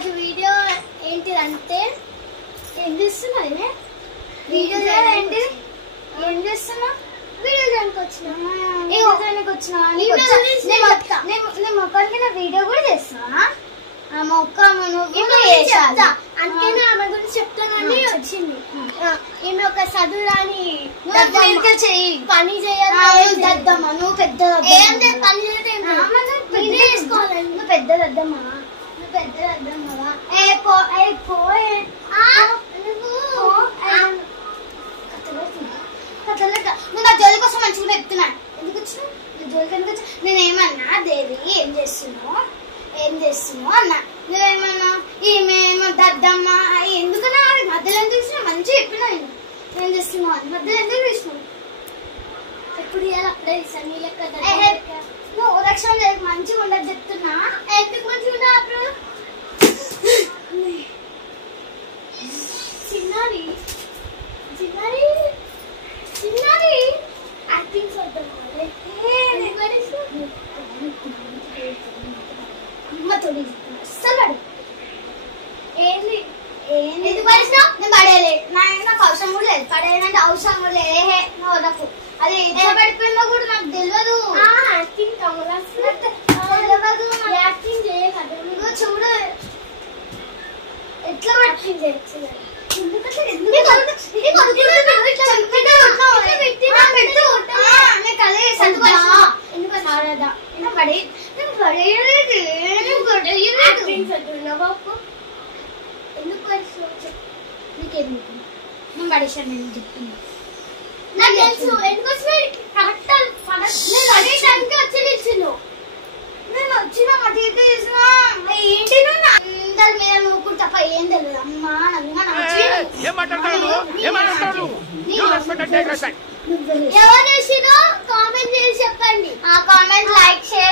ఈరోజు వీడియో ఏంటిదంటే ఏం చేస్తున్నా వీడియో ఏంటి ఏం చేస్తున్నా వీడియో నేను మొక్కడికి నా వీడియో కూడా చేస్తున్నా ఆ మొక్క చెప్తా అందుకనే ఆమె గురించి చెప్తానని వచ్చింది ఈమె ఒక చదువురాని చెయ్యి పని చేయాలి దద్దమ్మ నువ్వు పెద్ద పని చేసుకోవాలి నువ్వు పెద్ద దద్దమ్మ నువ్వు పెద్ద దద్దమ్మవా నువ్వు నా జోలి కోసం మంచిగా చెప్తున్నాను ఎందుకు వచ్చినావు జోలికి ఎందుకు వచ్చా నేనేమన్నా దేవి ఏం చేస్తున్నావు అన్న నువ్వేమన్నా ఈమెమో దద్దమ్మ ఎందుకన్నా మధ్యలో ఎందుకు చూసినా మంచిగా చెప్పినా నేను ఏం చేస్తున్నావు అని మధ్యలో ఎందుకు చూసినావు ఎప్పుడు అప్పుడే ఇస్తాను నీ లెక్క నువ్వు రక్షణ మంచిగా ఉండదు చెప్తున్నా ఎందుకు మంచిగా ఉండదు అప్పుడు చిన్నది చిన్నది చిన్నది యాక్టింగ్ చూద్దాం అమ్మతోడి అస్సలు ఏంది ఎందుకు పడేసినా నేను పడేయలే నాకు అవసరం కూడా లేదు పడేయాలంటే అవసరం కూడా లేదే నాకు అది ఎట్లా పడిపోయిందో కూడా నాకు తెలియదు యాక్టింగ్ చేయగలదు చూడు ఎట్లా యాక్టింగ్ చేయొచ్చు పడేసాను నేను చెప్తున్నా నాకు తెలుసు ఎందుకు వచ్చిన నేను వచ్చిన అటు చేసిన ఏంటి అందరి మీద నూకుడు తప్ప ఏం తెలియదు అమ్మా ఎవరు చేసినో కామెంట్ చేసి చెప్పండి ఆ కామెంట్ లైక్ షేర్